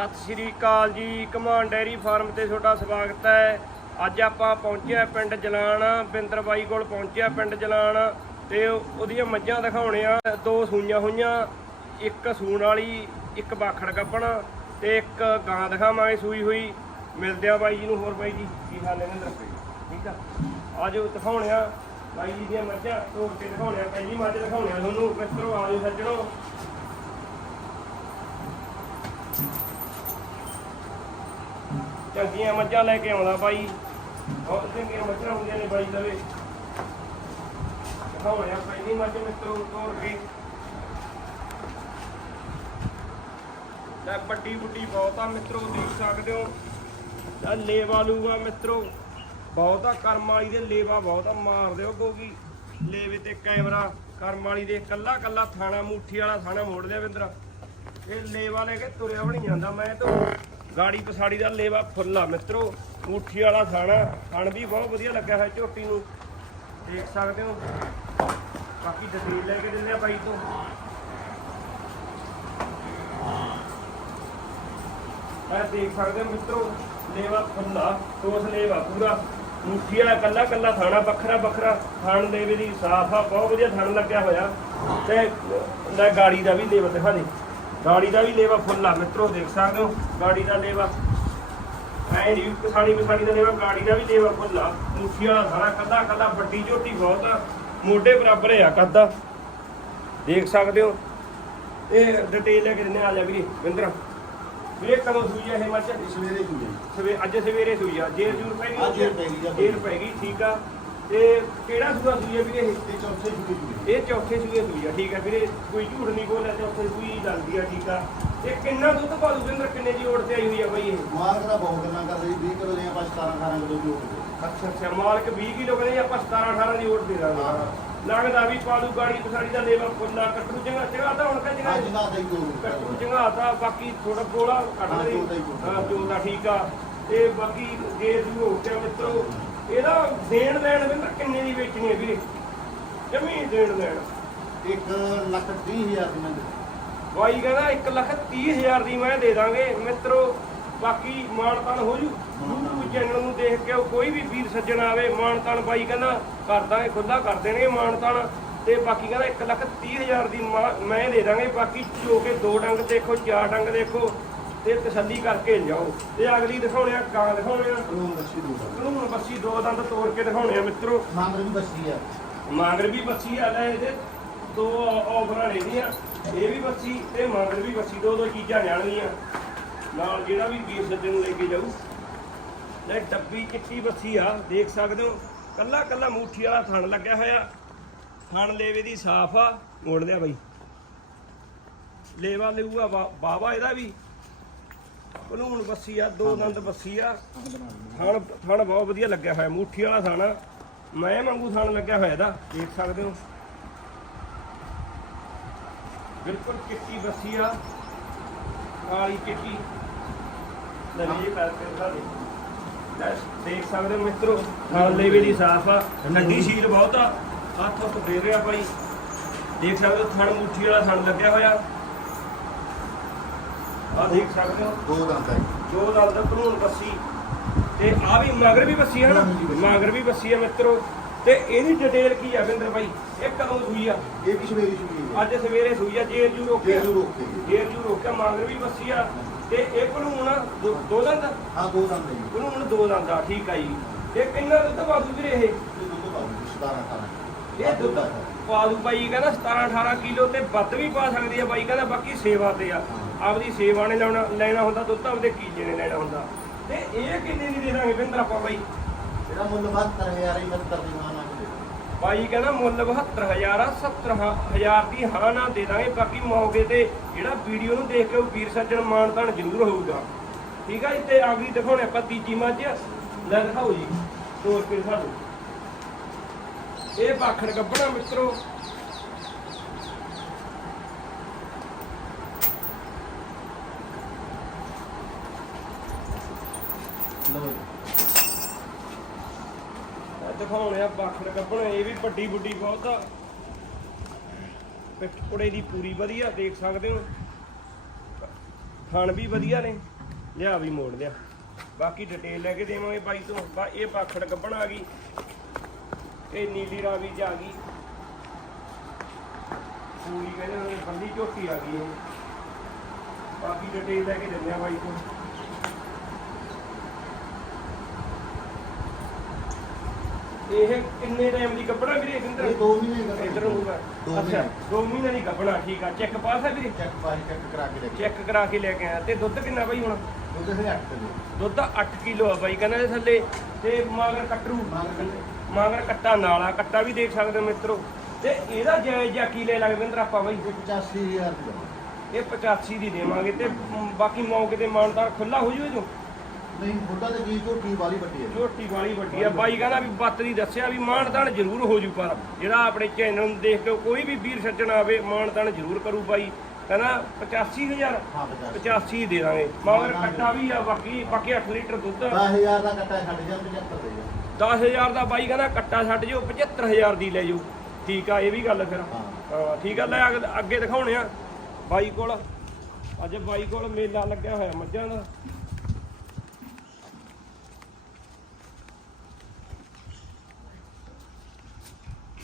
ਸਤਿ ਸ਼੍ਰੀ ਅਕਾਲ ਜੀ ਕਮਾਨ ਡੈਰੀ ਫਾਰਮ ਤੇ ਤੁਹਾਡਾ ਸਵਾਗਤ ਹੈ। ਅੱਜ ਆਪਾਂ ਪਹੁੰਚਿਆ ਪਿੰਡ ਜਲਾਣ, ਬਿੰਦਰ ਬਾਈ ਕੋਲ ਪਹੁੰਚਿਆ ਪਿੰਡ ਜਲਾਣ ਤੇ ਉਹਦੀਆਂ ਮੱਝਾਂ ਦਿਖਾਉਣੇ ਆ। ਦੋ ਸੂਈਆਂ ਹੋਈਆਂ, ਇੱਕ ਸੂਣ ਵਾਲੀ, ਇੱਕ ਬਾਖੜ ਗੱਪਣ ਤੇ ਇੱਕ ਗਾਂ ਦਿਖਾਵਾਂਗੇ ਸੂਈ ਹੋਈ। ਮਿਲਦੇ ਆ ਬਾਈ ਜੀ ਨੂੰ ਹੋਰ ਬਾਈ ਜੀ, ਕੀ ਹਾਲ ਹੈ ਨਿੰਦਰ ਠੀਕ ਆ? ਆਜੋ ਦਿਖਾਉਣੇ ਆ ਬਾਈ ਜੀ ਦੀਆਂ ਮੱਝਾਂ, ਤੋੜ ਕੇ ਦਿਖਾਉਣੇ ਆ। ਪਹਿਲੀ ਮੱਝ ਦਿਖਾਉਣੇ ਆ ਤੁਹਾਨੂੰ, ਮਿੱਤਰੋ ਆਜੋ ਸੱਜਣੋ। ਚੰਗੀਆਂ ਮੱਝਾਂ ਲੈ ਕੇ ਆਉਣਾ ਬਾਈ। ਬਹੁਤ ਚੰਗੀਆਂ ਮੱਝਾਂ ਹੁੰਦੀਆਂ ਨੇ ਬਾਈ ਲਵੇ। ਦਿਖਾਉਣੇ ਪਹਿਲੀ ਮੱਝ ਮਿੱਤਰੋ ਤੋੜ ਕੇ। ਲੈ, ਵੱਡੀ ਵੱਡੀ ਬਹੁਤ ਆ ਮਿੱਤਰੋ, ਦੇਖ ਸਕਦੇ ਹੋ। ਲੈ, ਲੇਵਾ ਲੂਗਾ ਮਿੱਤਰੋ। ਬਹੁਤ ਆ, ਕਰਮ ਵਾਲੀ ਦੇ ਲੇਵਾ ਬਹੁਤ ਆ, ਮਾਰ ਦਿਓ ਗੋਗੀ। ਲੇਵੇ ਤੇ ਕੈਮਰਾ, ਕਰਮ ਵਾਲੀ ਦੇ ਕੱਲਾ ਕੱਲਾ ਥਾਣਾ, ਮੂਠੀ ਵਾਲਾ ਥਾਣਾ ਮੋੜ ਲਿਆ ਬਿੰਦਰਾ। ਇਹ ਲੇਵਾ ਲੈ ਕੇ ਤੁਰਿਆ ਵੀ ਨਹੀਂ ਜਾਂਦਾ, ਮੈਂ ਤਾਂ ਗਾੜੀ ਪਸਾੜੀ ਦਾ ਲੇਵਾ ਫੁੱਲਾ ਮਿੱਤਰੋ, ਮੁੱਠੀ ਵਾਲਾ ਥਾਣਾ ਥਣ ਵੀ ਬਹੁਤ ਵਧੀਆ ਲੱਗਿਆ ਹੋਇਆ ਝੋਟੀ ਨੂੰ। ਦੇਖ ਸਕਦੇ ਹੋ। ਬਾਕੀ ਡਿਟੇਲ ਲੈ ਕੇ ਦਿੰਦੇ ਆ ਬਾਈ ਤੋਂ। ਮੈਂ ਦੇਖ ਸਕਦੇ ਹੋ ਮਿੱਤਰੋ, ਲੇਵਾ ਫੁੱਲਾ ਟੋਸ ਲੇਵਾ ਪੂਰਾ। ਮੁੱਠੀ ਵਾਲਾ ਕੱਲਾ ਕੱਲਾ ਥਾਣਾ, ਵੱਖਰਾ ਵੱਖਰਾ। ਥਣ ਲੇਵੇ ਦੀ ਸਾਫ਼ ਆ, ਬਹੁਤ ਵਧੀਆ ਥਣ ਲੱਗਿਆ ਹੋਇਆ। ਤੇ ਲੈ ਗਾੜੀ ਦਾ ਵੀ ਲੇਵਾ ਦਿਖਾ ਦੇ। ਗਾੜੀ ਦਾ ਵੀ ਲੇਵਾ ਫੁੱਲਾ ਮਿੱਤਰੋ ਦੇਖ ਸਕਦੇ ਹੋ ਗਾੜੀ ਦਾ ਲੇਵਾ। ਐ ਨਹੀਂ ਪਸਾੜੀ ਪਸਾੜੀ ਦਾ ਲੇਵਾ ਗਾੜੀ ਦਾ ਵੀ ਲੇਵਾ ਫੁੱਲਾ ਮੁੱਠੀ ਵਾਲਾ ਸਾਰਾ ਕੱਲਾ ਕੱਲਾ ਵੱਡੀ ਝੋਟੀ ਬਹੁਤ ਆ ਮੋਢੇ ਬਰਾਬਰ ਆ ਕੱਦਾ। ਦੇਖ ਸਕਦੇ ਹੋ ਇਹ ਡਿਟੇਲ ਲੈ ਕੇ ਦਿੰਦੇ ਆ ਜਾ ਵੀਰੇ ਵਿੰਦਰ ਵੀਰੇ ਕਦੋਂ ਸੂਈ ਆ ਇਹ ਮੱਝ? ਸਵੇਰੇ ਜੁੜੇ ਸਵੇ ਅੱਜ ਸਵੇਰੇ ਸੂਈ ਆ ਜੇਰ ਜੂਰ ਪੈ ਗਈ ਆ। ਜੇਰ ਪੈ ਗਈ ਠੀਕ ਆ। ਤੇ ਕਿਹੜਾ ਸੂਆ ਸੂਈ ਆ ਵੀਰੇ? ਇਹ ਤੇ ਚੌਥੇ ਜੁੜੇ ਜੁੜੇ ਇਹ ਚੌਥੇ ਸੂਏ ਸੂਈ ਆ ਠੀਕ ਆ ਵੀਰੇ। ਕੋਈ ਝੂਠ ਨਹੀਂ ਬੋਲਿਆ ਚੌਥੇ ਸੂਈ ਲੱਗਦੀ ਆ ਠੀਕ ਆ। ਇਹ ਕਿੰਨਾ ਦੁੱਧ ਪਾਲੂ ਵਿੰਦਰ ਕਿੰਨੇ ਦੀ ਓੜ ਤੇ ਆਈ ਹੋਈ ਆ ਬਾਈ ਇਹ? ਮਾਲਕ ਦਾ ਬਹੁਤ ਗੱਲਾਂ ਕਰ ਰਹੀ 20 ਕਿਲੋ ਦੇ ਆਪਾਂ 17 18 ਕਿਲੋ ਦੀ ਹੋ ਗਏ ਅੱਛਾ ਅੱਛਾ ਮਾਲਕ 20 ਕਿਲੋ ਕਹਿੰਦੇ ਆਪਾਂ 17 18 ਦੀ ਓੜ ਦੇ ਦਾਂਗੇ। ਹਾਂ। ਲੱਗਦਾ ਵੀ ਪਾਲੂ ਗਾੜੀ ਪਸਾੜੀ ਦਾ ਲੇਵਾ ਫੁੱਲਾ ਕੱਟੂ ਜਗਾ ਜਗਾ ਤਾਂ ਹੁਣ ਕਾ ਜਗਾ। ਅੱਜ ਦਾ ਦੇ ਦੋ ਕੱਟੂ ਜਗਾ ਤਾਂ ਬਾਕੀ ਥੋੜਾ ਗੋਲਾ ਕੱਢ ਹਾਂ, ਲਈ ਚੋਂ ਦਾ ਹੀ ਚੋਂ। ਹਾਂ ਚੋਂ ਦਾ ਠੀਕ ਆ। ਤੇ ਬਾਕੀ ਜੇ ਦੂ ਹੋ ਗਿਆ ਮਿੱਤਰੋ ਇਹਦਾ ਦੇਣ ਲੈਣ ਵੀ ਕਿੰਨੇ ਦੀ ਵੇਚਣੀ ਹੈ ਵੀਰੇ? ਜਮੀ ਦੇਣ ਲੈਣ। 1 ਲੱਖ 30 ਹਜ਼ਾਰ ਦੀ ਮੰਗ ਬਾਈ ਕਹਿੰਦਾ 1 ਲੱਖ 30 ਹਜ਼ਾਰ ਦੀ ਮੈਂ ਦੇ ਦਾਂਗੇ। ਮਿੱਤਰੋ ਬਾਕੀ ਮਾਨਤਾਨ ਹੋ ਜੂ। YouTube ਚੈਨਲ ਨੂੰ ਦੇਖ ਕੇ ਕੋਈ ਵੀ ਵੀਰ ਸੱਜਣ ਆਵੇ ਮਾਨਤਾਨ ਬਾਈ ਕਹਿੰਦਾ ਕਰ ਦਾਂਗੇ ਖੁੱਲਾ ਕਰ ਦੇਣਗੇ ਮਾਨਤਾਨ ਤੇ ਬਾਕੀ ਕਹਿੰਦਾ 1 ਲੱਖ 30 ਹਜ਼ਾਰ ਦੀ ਮਾ- ਮੈਂ ਦੇ ਦਾਂਗੇ। ਬਾਕੀ ਚੋ ਕੇ ਦੋ ਡੰਗ ਦੇਖੋ ਚਾਰ ਡੰਗ ਦੇਖੋ। ਤੇ ਤਸੱਲੀ ਕਰਕੇ ਜਾਓ ਤੇ ਅਗਲੀ ਦਿਖਾਉਣੇ ਆ ਗਾਂ ਦਿਖਾਉਣੇ ਆ। ਰੂਮ ਦੱਸੀ ਦੂਗਾ ਉਹਨੂੰ ਬੱਸੀ ਦੋ ਦੰਦ ਤੋੜ ਕੇ ਦਿਖਾਉਣੇ ਆ ਮਿੱਤਰੋ। ਮੰਗ ਵੀ ਦੱਸੀ ਆ। ਮਾਂਗਰ ਵੀ ਬੱਸੀ ਆ ਲੈ ਇਹਦੇ ਦੋ ਆਫਰਾਂ ਲੈਣੀਆਂ ਇਹ ਵੀ ਬੱਸੀ ਤੇ ਮਾਂਗਰ ਵੀ ਬੱਸੀ ਦੋ ਦੋ ਚੀਜ਼ਾਂ ਜਾਣਗੀਆਂ ਨਾਲ ਜਿਹੜਾ ਵੀ ਵੀਰ ਸੱਜਣ ਨੂੰ ਲੈ ਕੇ ਜਾਊ। ਲੈ ਡੱਬੀ ਚਿੱਟੀ ਬੱਸੀ ਆ ਦੇਖ ਸਕਦੇ ਹੋ। ਕੱਲਾ ਕੱਲਾ ਮੂਠੀ ਵਾਲਾ ਥਣ ਲੱਗਿਆ ਹੋਇਆ। ਥਣ ਲੇਵੇ ਦੀ ਸਾਫ਼ ਆ। ਮੋੜ ਲਿਆ ਬਾਈ। ਲੇਵਾ ਲੇਊਗਾ ਬਾਬਾ ਇਹਦਾ ਵੀ। ਕਾਨੂੰਨ ਬੱਸੀ ਆ ਦੋ ਦੰਦ ਬੱਸੀ ਆ। ਥਣ ਥਣ ਬਹੁਤ ਵਧੀਆ ਲੱਗਿਆ ਹੋਇਆ ਮੂਠੀ ਵਾਲਾ ਥਣ। ਮੈਂ ਵਾਂਗੂ ਥਣ ਲੱਗਿਆ ਹੋਇਆ ਇਹਦਾ ਦੇਖ ਸਕਦੇ ਹੋ। ਬਿਲਕੁਲ ਚਿੱਟੀ ਬੱਸੀ ਆ ਕਾਲੀ ਚਿੱਟੀ। ਲੈ ਇਹ ਪੈਰ ਤੇ ਦਿਖਾ ਦੇ। ਦੇਖ ਸਕਦੇ ਹੋ ਮਿੱਤਰੋ ਥਣ ਲੇਵੇ ਦੀ ਸਾਫ਼ ਆ। ਠੰਡੀ ਸ਼ੀਲ ਬਹੁਤ ਆ। ਹੱਥ ਹੱਥ ਫੇਰ ਰਿਹਾ ਭਾਈ। ਦੇਖ ਸਕਦੇ ਹੋ ਥਣ ਮੂਠੀ ਵਾਲਾ ਥਣ ਲੱਗਿਆ ਹੋਇਆ। ਆ ਦੇਖ ਸਕਦੇ ਹੋ। ਦੋ ਦੰਦ ਹੈ। ਦਾ ਕਾਨੂੰਨ ਬੱਸੀ। ਤੇ ਆ ਵੀ ਮਗਰ ਵੀ ਬੱਸੀ ਹੈ ਨਾ? ਮਗਰ ਵੀ ਬੱਸੀ ਹੈ ਮਿੱਤਰੋ। ਤੇ ਇਹਦੀ ਡਿਟੇਲ ਕੀ ਆ ਬਿੰਦਰ ਭਾਈ? ਇਹ ਕਦੋਂ ਸੂਈ ਆ। ਇਹ ਵੀ ਸਵੇਰੇ ਜੁੜੀ ਹੈ। ਅੱਜ ਸਵੇਰੇ ਸੂਈ ਆ ਜੇਰ ਜੂ ਰੋਕਿਆ। ਜੇਰ ਜੂ ਰੋਕੇ। ਜੇਰ ਜੂ ਰੋਕਿਆ ਮਗਰ ਵੀ ਬੱਸੀ ਆ। ਤੇ ਇਹ ਕਾਨੂੰਨ ਦੋ ਦੰਦ? ਹਾਂ ਦੋ ਦੰਦ ਹੈ ਕਾਨੂੰਨ ਦੋ ਦੰਦ ਆ ਠੀਕ ਆ ਜੀ। ਇਹ ਕਿੰਨਾ ਦੁੱਧ ਪਾਦੂ ਵੀਰੇ ਇਹ? ਦੁੱਧ ਪਾਉਂਦੀ 17 18 ਇਹ ਦੁੱਧ ਪਾਦੂ ਬਾਈ ਕਹਿੰਦਾ 17 18 ਕਿਲੋ ਤੇ ਵੱਧ ਵੀ ਪਾ ਸਕਦੀ ਆ ਬਾਈ ਕਹਿੰਦਾ ਬਾਕੀ ਸੇਵਾ ਤੇ ਆ। ਆਪਦੀ ਸੇਵਾ ਨੇ ਲੈਣਾ ਲੈਣਾ ਹੁੰਦਾ ਦੁੱਧ ਆਪਦੇ ਕੀਜੇ ਨੇ ਲੈਣਾ ਹੁੰਦਾ। ਤੇ ਇਹ ਕਿੰਨੇ ਦੀ ਦੇ ਦਾਂਗੇ ਬਿੰਦਰ ਆਪਾਂ ਬਾਈ? ਇਹਦਾ ਮੁੱਲ 72000 ਹੀ 70 ਦੀ ਮਾਂ ਨਾਲ ਦੇ ਬਾਈ ਕਹਿੰਦਾ ਮੁੱਲ 72000 ਆ 70000 ਦੀ ਹਾਂ ਨਾ ਦੇ ਦਾਂਗੇ। ਬਾਕੀ ਮੌਕੇ ਤੇ ਜਿਹੜਾ ਵੀਡੀਓ ਨੂੰ ਦੇਖ ਕੇ ਉਹ ਵੀਰ ਸੱਜਣ ਮਾਨਤਾਨ ਜ਼ਰੂਰ ਹੋਊਗਾ। ਠੀਕ ਆ ਜੀ ਤੇ ਅਗਲੀ ਦਿਖਾਉਣੇ ਆਪਾਂ ਤੀਜੀ ਮੱਝ। ਲੈ ਦਿਖਾਓ ਜੀ ਤੋਰ ਕੇ ਦਿਓ ਇਹ ਬਾਖੜ ਗੱਬਣਾ ਮਿੱਤਰੋ। ਲਓ ਦਿਖਾਉਣੇ ਆ ਬਾਖੜ ਗੱਬਣ ਇਹ ਵੀ ਵੱਡੀ ਬੁੱਢੀ ਬਹੁਤ ਆ। ਪਿੱਠ ਪੁੜੇ ਦੀ ਪੂਰੀ ਵਧੀਆ ਦੇਖ ਸਕਦੇ ਹੋ। ਖਾਣ ਵੀ ਵਧੀਆ ਨੇ ਲਿਆ ਵੀ ਮੋੜ ਲਿਆ। ਬਾਕੀ ਡਿਟੇਲ ਲੈ ਕੇ ਦੇਵਾਂਗੇ ਬਾਈ ਤੋਂ ਬਾ ਇਹ ਪਾਖੜ ਗੱਬਣ ਆ ਗਈ। ਇਹ ਨੀਲੀ ਰਾਵੀ ਚ ਆ ਗਈ। ਪੂਰੀ ਕਹਿੰਦੇ ਹੋਏ ਬੰਦੀ ਝੋਟੀ ਆ ਗਈ ਇਹ। ਬਾਕੀ ਡਿਟੇਲ ਲੈ ਕੇ ਦਿੰਦੇ ਆ ਬਾਈ ਤੋਂ। ਇਹ ਕਿੰਨੇ ਟਾਈਮ ਦੀ ਕੱਪੜਾ ਵੀਰੇ ਸਿੰਦਰ ਇਹ 2 ਮਹੀਨੇ ਦਾ ਇਧਰ ਹੋਊਗਾ। ਦੋ ਅੱਛਾ ਮਹੀਨੇ। 2 ਮਹੀਨੇ ਦੀ ਕੱਪੜਾ ਠੀਕ ਆ। ਚੈੱਕ ਪਾਸ ਹੈ ਵੀਰੇ? ਚੈੱਕ ਪਾਸ ਚੈੱਕ ਕਰਾ ਕੇ ਲੈ ਕੇ। ਚੈੱਕ ਕਰਾ ਕੇ ਲੈ ਕੇ ਆਇਆ। ਤੇ ਦੁੱਧ ਕਿੰਨਾ ਬਾਈ ਹੁਣ? ਸੇ 8 ਕਿਲੋ ਦੁੱਧ 8 ਕਿਲੋ ਆ ਬਾਈ ਕਹਿੰਦਾ ਥੱਲੇ। ਤੇ ਮਾਗਰ ਕਟਰੂ। ਮਾਗਰ ਕੱਟਰੂ। ਮਾਗਰ ਕੱਟਾ ਨਾਲ ਕੱਟਾ ਵੀ ਦੇਖ ਸਕਦੇ ਹੋ ਮਿੱਤਰੋ। ਤੇ ਇਹਦਾ ਜਾਇਜ਼ ਜਾਂ ਕੀ ਲੈ ਲਾਂਗੇ ਬਿੰਦਰ ਆਪਾਂ ਬਾਈ? ਇਹ 85000 ਰੁਪਏ ਇਹ 85 ਦੀ ਦੇਵਾਂਗੇ ਤੇ ਬਾਕੀ ਮੌਕੇ ਤੇ ਮਾਨਦਾਰ ਖੁੱਲਾ ਹੋ ਜੂ ਜੋ ਨਹੀਂ ਬੁੱਢਾ ਤੇ ਕੀ ਝੋਟੀ ਵਾਲੀ ਵੱਡੀ ਹੈ। ਝੋਟੀ ਵਾਲੀ ਵੱਡੀ ਆ। ਬਾਈ ਕਹਿੰਦਾ ਵੀ ਬੱਤ ਦੀ ਦੱਸਿਆ ਵੀ ਮਾਨਦਾਨ ਜ਼ਰੂਰ ਹੋ ਜੂ ਪਰ ਜਿਹੜਾ ਆਪਣੇ ਚੈਨਲ ਨੂੰ ਦੇਖ ਕੇ ਕੋਈ ਵੀ ਵੀਰ ਸੱਜਣ ਆਵੇ ਮਾਨਦਾਨ ਜ਼ਰੂਰ ਕਰੂ ਬਾਈ। ਕਹਿੰਦਾ 85000 ਹਾਂ 50 85 ਦੇ ਦਾਂਗੇ। ਮਗਰ ਕੱਟਾ ਵੀ ਆ ਬਾਕੀ ਬਾਕੀ 8 ਲੀਟਰ ਦੁੱਧ 10000 ਦਾ ਕੱਟਾ ਛੱਡ ਜਾ 75 ਦੇ ਜਾ 10000 ਦਾ ਬਾਈ ਕਹਿੰਦਾ ਕੱਟਾ ਛੱਡ ਜਿਓ 75000 ਦੀ ਲੈ ਜਾਓ। ਠੀਕ ਆ ਇਹ ਵੀ ਗੱਲ ਫਿਰ। ਹਾਂ। ਠੀਕ ਆ ਲੈ ਅੱਗੇ- ਅੱਗੇ ਦਿਖਾਉਣੇ ਆ। ਬਾਈ ਕੋਲ ਅੱਜ ਬਾਈ ਕੋਲ ਮੇਲਾ ਲੱਗਿਆ ਹੋਇਆ ਮੱਝਾਂ ਦਾ।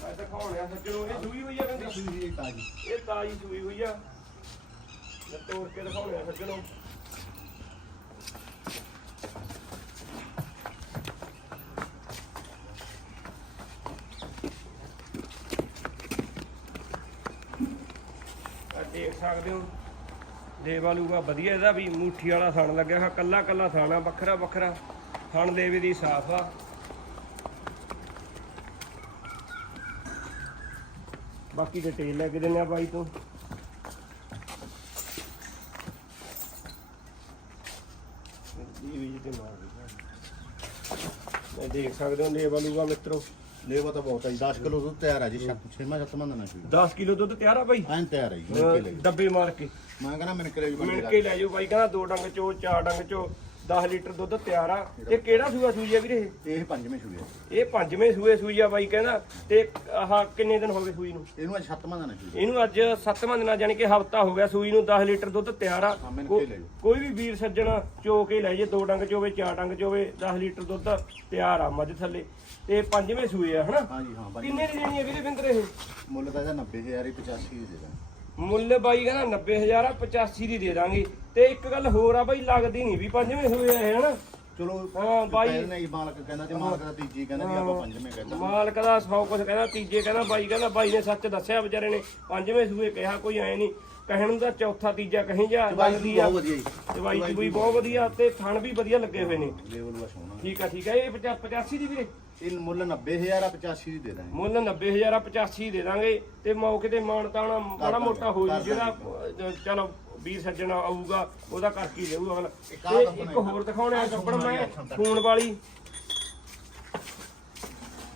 ਅੱਜ ਦਿਖਾਉਣੇ ਆ ਸੱਜਣੋ ਇਹ ਸੂਈ ਹੋਈ ਆ ਕਹਿੰਦੇ। ਸੂਈ ਇਹ ਤਾਜੀ। ਇਹ ਤਾਜੀ ਸੂਈ ਹੋਈ ਆ। ਲੈ ਤੋੜ ਕੇ ਦਿਖਾਉਣੇ ਆ ਸੱਜਣੋ ਦੇਖ ਸਕਦੇ ਹੋ। ਦੇਵਾਲੂਗਾ ਵਧੀਆ ਇਹਦਾ ਵੀ, ਮੂਠੀ ਵਾਲਾ ਥਣ ਲੱਗਿਆ ਹੋਇਆ, ਕੱਲਾ ਕੱਲਾ ਥਾਣਾ ਵੱਖਰਾ ਵੱਖਰਾ। ਥਣ ਦੇਵੇ ਦੀ ਸਾਫ਼ ਆ। ਬਾਕੀ ਡਿਟੇਲ ਲੈ ਕੇ ਦਿੰਦੇ ਆ ਬਾਈ ਤੋਂ। ਇਹ ਵੀ ਤੇ ਮਾਰ ਦਿੱਤਾ ਮੈਂ ਦੇਖ ਸਕਦੇ ਹੋ ਦੇਵਾਲੂਗਾ ਮਿੱਤਰੋ। ਲੇਵਾ ਤਾਂ ਬਹੁਤ ਹੈ 10 ਕਿਲੋ ਦੁੱਧ ਤਿਆਰ ਹੈ ਜੀ 6ਵਾਂ 7ਵਾਂ ਦਿਨ ਹੈ ਸ਼ੁਰੂ 10 ਕਿਲੋ ਦੁੱਧ ਤਿਆਰ ਆ ਬਾਈ? ਐਨ ਜੀ। ਡੱਬੇ ਮਾਰ ਕੇ। ਮੈਂ ਕਹਿੰਦਾ ਮੈਨੂੰ ਕਰੇ ਜੀ ਮਿਲ ਕੇ ਲੈ ਜਾਓ ਬਾਈ ਕਹਿੰਦਾ ਦੋ ਡੰਗ ਚੋ ਚਾਰ ਡੰਗ ਚੋ। 10 ਲੀਟਰ ਦੁੱਧ ਤਿਆਰ ਆ। ਇਹ ਕਿਹੜਾ ਸੂਆ ਸੂਈ ਆ ਵੀਰੇ ਇਹ? ਪੰਜਵੇਂ ਹੈ ਇਹ ਪੰਜਵੇਂ ਸੂਏ ਸੂਈ ਆ ਬਾਈ ਕਹਿੰਦਾ। ਤੇ ਆਹ ਕਿੰਨੇ ਦਿਨ ਹੋ ਗਏ ਸੂਈ ਨੂੰ? ਇਹਨੂੰ ਅੱਜ 7ਵਾਂ ਦਿਨ ਹੈ ਇਹਨੂੰ ਅੱਜ 7ਵਾਂ ਦਿਨਾਂ ਯਾਨੀ ਕਿ ਹਫਤਾ ਹੋ ਗਿਆ ਸੂਈ ਨੂੰ 10 ਲੀਟਰ ਦੁੱਧ ਤਿਆਰ ਆ। ਹਾਂ, ਮਿਲ ਕੋ- ਕੇ ਲੈ ਜਾਓ। ਕੋਈ ਵੀ ਵੀਰ ਸੱਜਣ ਚੋ ਕੇ ਲੈ ਜੇ ਦੋ ਡੰਗ ਚੋਵੇ ਚਾਰ ਡੰਗ ਚੋਵੇ 10 ਲੀਟਰ ਦੁੱਧ ਤਿਆਰ ਆ ਮੱਝ ਥੱਲੇ। ਤੇ ਪੰਜਵੇਂ ਸੂਏ ਆ ਹਨਾ? ਹਾਂ ਜੀ ਹਾਂ ਬਾਈ ਕਿੰਨੇ ਦੀ ਦੇਣੀ ਹੈ ਵੀਰੇ ਬਿੰਦਰ ਇਹ? ਮੁੱਲ ਤਾਂ ਇਹਦਾ 90000 ਹੀ 85 ਦੇ ਦੇਣਾ ਮੁੱਲ ਬਾਈ ਕਹਿੰਦਾ 90000 ਆ 85 ਦੀ ਦੇ ਦਾਂਗੇ। ਤੇ ਇੱਕ ਗੱਲ ਹੋਰ ਆ ਬਾਈ ਲੱਗਦੀ ਨਹੀਂ ਵੀ ਪੰਜਵੇਂ ਸੂਏ ਆ ਹਨਾ? ਚਲੋ ਹਾਂ, ਬਾਈ- ਪਹਿਲਾਂ ਹੀ ਮਾਲਕ ਕਹਿੰਦਾ ਤੇ ਮਾਲਕ ਦਾ ਤੀਜੀ ਕਹਿੰਦਾ ਵੀ ਆਪਾਂ ਪੰਜਵੇਂ ਕਹਿੰਦਾ ਮਾਲਕ ਦਾ ਸੌ ਕੁਛ ਕਹਿੰਦਾ ਤੀਜੇ ਕਹਿੰਦਾ ਬਾਈ ਕਹਿੰਦਾ ਬਾਈ ਨੇ ਸੱਚ ਦੱਸਿਆ ਵਿਚਾਰੇ ਨੇ ਪੰਜਵੇਂ ਸੂਏ ਕਿਹਾ ਕੋਈ ਐ ਨਹੀਂ। ਕਹਿਣ ਨੂੰ ਤਾਂ ਚੌਥਾ ਤੀਜਾ ਕਹੀਂ ਜਾ ਲੱਗਦੀ ਆ। ਬਹੁਤ ਵਧੀਆ ਜੀ। ਦਵਾਈ ਵੀ ਬਹੁਤ ਵਧੀਆ ਤੇ ਥਣ ਵੀ ਵਧੀਆ ਲੱਗੇ ਹੋਏ ਨੇ। ਲੈਵਲ ਵਾ ਸੋਹਣਾ। ਠੀਕ ਆ ਠੀਕ ਆ ਇਹ 85 ਦੀ ਵੀਰੇ? ਇਹ ਮੁੱਲ 90000 ਆ 85 ਦੀ ਦੇ ਦਾਂਗੇ। ਮੁੱਲ 90000 ਆ 85 ਦੇ ਦਾਂਗੇ ਤੇ ਮੌਕੇ ਤੇ ਮਾਨ ਤਾਣਾ ਮਾੜਾ ਮੋਟਾ ਹੋ ਜੂ ਕਰ ਜਿਹੜਾ ਅਹ, ਚਲੋ 20 ਸੱਜਣ ਆਊਗਾ ਉਹਦਾ ਕਰਕੇ ਹੀ ਦੇਊ ਅਗਲਾ ਇੱਕ ਆਹ ਤੇ ਕੱਪੜਾ ਇੱਕ ਹੋਰ ਦਿਖਾਉਣੇ ਆ ਆਹ ਕੱਪੜ ਸੂਣ ਵਾਲੀ ਮੈਂ ਅੱਠਾਂ ਤੱਕ। ਖੂਨ ਵਾਲੀ।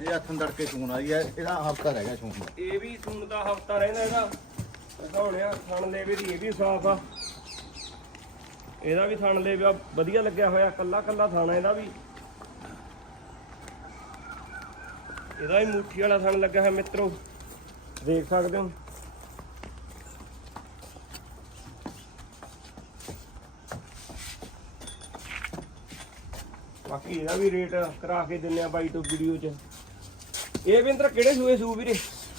ਇਹ ਹੱਥਾਂ ਦੜਕੇ ਸੂਣ ਆਈ ਹੈ ਇਹਦਾ ਹਫਤਾ ਰਹਿ ਗਿਆ ਸੂਣ ਦਾ। ਇਹ ਵੀ ਸੂਣ ਦਾ ਹਫਤਾ ਰਹਿੰਦਾ ਇਹਦਾ। ਦਿਖਾਉਣਿਆ ਥਣ ਲੇਵੇ ਦੀ ਇਹ ਵੀ ਸਾਫ਼ ਆ। ਇਹਦਾ ਵੀ ਥਣ ਲੇਵਾ ਵਧੀਆ ਲੱਗਿਆ ਹੋਇਆ ਕੱਲਾ ਕੱਲਾ ਥਾਣਾ ਇਹਦਾ ਵੀ। ਇਹਦਾ ਵੀ ਮੁੱਠੀ ਵਾਲਾ ਥਣ ਲੱਗਿਆ ਹੋਇਆ ਮਿੱਤਰੋ। ਦੇਖ ਸਕਦੇ ਹੋ। ਬਾਕੀ ਇਹਦਾ ਵੀ ਰੇਟ ਕਰਾ ਕੇ ਦਿੰਨੇ ਆ ਬਾਈ ਤੋਂ ਵੀਡੀਓ 'ਚ। ਇਹ ਵਿੰਦਰ ਕਿਹੜੇ ਸੂਏ ਸੂ ਵੀਰੇ?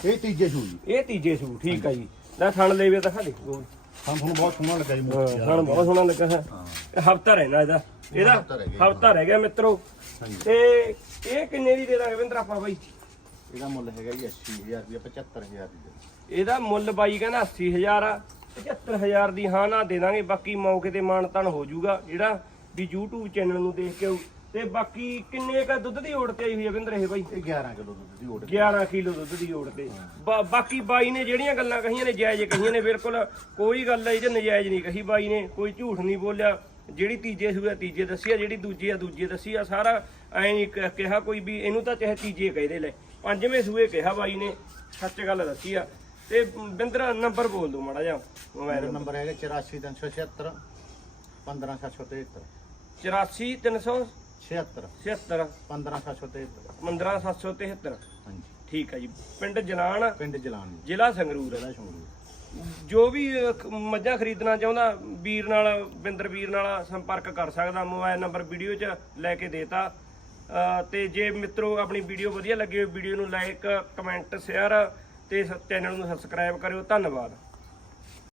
ਇਹ ਤੀਜੇ ਸੂ ਜੀ। ਇਹ ਤੀਜੇ ਸੂ ਠੀਕ ਆ ਜੀ। ਲੈ ਥਣ ਲੇਵੇ ਦਿਖਾ ਦੇ ਗੋਲ ਹਾਂ ਤੁਹਾਨੂੰ ਬਹੁਤ ਸੋਹਣਾ ਲੱਗਾ ਜੀ ਹਾਂ, ਮੂਰਤੀ ਵਾਲਾ। ਥਣ ਬਹੁਤ ਸੋਹਣਾ ਲੱਗਾ ਹੈ ਹਾਂ ਇਹ ਹਫਤਾ ਰਹਿਣਾ ਇਹਦਾ ਇਹਦਾ ਹਫ਼ਤਾ ਰਹਿ ਗਿਆ। ਹਫਤਾ ਰਹਿ ਗਿਆ ਮਿੱਤਰੋ ਹਾਂਜੀ ਤੇ ਇਹ ਕਿੰਨੇ ਦੀ ਦੇ ਦਾਂਗੇ ਵਿੰਦਰ ਆਪਾਂ ਬਾਈ ਇਹਦਾ ਮੁੱਲ ਹੈਗਾ ਜੀ 80000 ਰੁਪਏ 75000 ਦੀ ਦੇ ਇਹਦਾ ਮੁੱਲ ਬਾਈ ਕਹਿੰਦਾ 80000 ਆ 75000 ਦੀ ਹਾਂ ਨਾ ਦੇ ਦਾਂਗੇ ਬਾਕੀ ਮੌਕੇ ਤੇ ਮਾਨਤਨ ਹੋ ਜਾਊਗਾ ਜਿਹੜਾ ਵੀ YouTube ਚੈਨਲ ਨੂੰ ਦੇਖ ਕੇ। ਤੇ ਬਾਕੀ ਕਿੰਨੇ ਕ ਦੁੱਧ ਦੀ ਓੜ ਤੇ ਆਈ ਹੋਈ ਹੈ ਵਿੰਦਰ ਇਹ ਬਾਈ? ਇਹ 11 ਕਿਲੋ ਦੁੱਧ ਦੀ ਓੜ 11 ਕਿਲੋ ਦੁੱਧ ਦੀ ਓੜ ਤੇ। ਬਾਕੀ ਬਾਈ ਨੇ ਜਿਹੜੀਆਂ ਗੱਲਾਂ ਕਹੀਆਂ ਨੇ ਜਾਇਜ਼ ਕਹੀਆਂ ਨੇ ਬਿਲਕੁਲ ਕੋਈ ਗੱਲ ਇਹ 'ਚ ਨਜਾਇਜ਼ ਨਹੀਂ ਕਹੀ ਬਾਈ ਨੇ ਕੋਈ ਝੂਠ ਨਹੀਂ ਬੋਲਿਆ। ਜਿਹੜੀ ਤੀਜੇ ਸੂਆ ਤੀਜੇ ਦੱਸੀ ਆ ਜਿਹੜੀ ਦੂਜੀ ਆ ਦੂਜੇ ਦੱਸੀ ਆ ਸਾਰਾ ਐ ਨਹੀਂ ਕਿਹਾ ਕੋਈ ਵੀ ਇਹਨੂੰ ਤਾਂ ਚਾਹੇ ਤੀਜੇ ਕਹਿੰਦੇ ਲੈ। ਪੰਜਵੇਂ ਸੂਏ ਕਿਹਾ ਬਾਈ ਨੇ ਸੱਚ ਗੱਲ ਦੱਸੀ ਆ। ਤੇ ਬਿੰਦਰ ਨੰਬਰ ਬੋਲ ਦੋ ਮਾੜਾ ਜਿਹਾ ਮੋਬਾਈਲ ਨੰਬਰ। ਹੈਗਾ 84376 15773 84 376 76 15773 15773 ਹਾਂਜੀ। ਠੀਕ ਆ ਜੀ। ਪਿੰਡ ਜਲਾਨ ਪਿੰਡ ਜਲਾਨ ਜ਼ਿਲ੍ਹਾ ਸੰਗਰੂਰ। ਜ਼ਿਲ੍ਹਾ ਸ਼ੰਗਰੂਰ। ਜੋ ਵੀ ਅਹ, ਮੱਝਾਂ ਖਰੀਦਣਾ ਚਾਹੁੰਦਾ ਵੀਰ ਨਾਲ ਬਿੰਦਰ ਵੀਰ ਨਾਲ ਸੰਪਰਕ ਕਰ ਸਕਦਾ। ਮੋਬਾਈਲ ਨੰਬਰ ਵੀਡੀਓ 'ਚ ਲੈ ਕੇ ਦੇਤਾ। ਅਹ, ਤੇ ਜੇ ਮਿੱਤਰੋ ਆਪਣੀ ਵੀਡੀਓ ਵਧੀਆ ਲੱਗੇ ਵੀਡੀਓ ਨੂੰ ਲਾਈਕ ਕਮੈਂਟ ਸ਼ੇਅਰ ਤੇ ਚੈਨਲ ਨੂੰ ਸਬਸਕ੍ਰਾਈਬ ਕਰਿਓ। ਧੰਨਵਾਦ।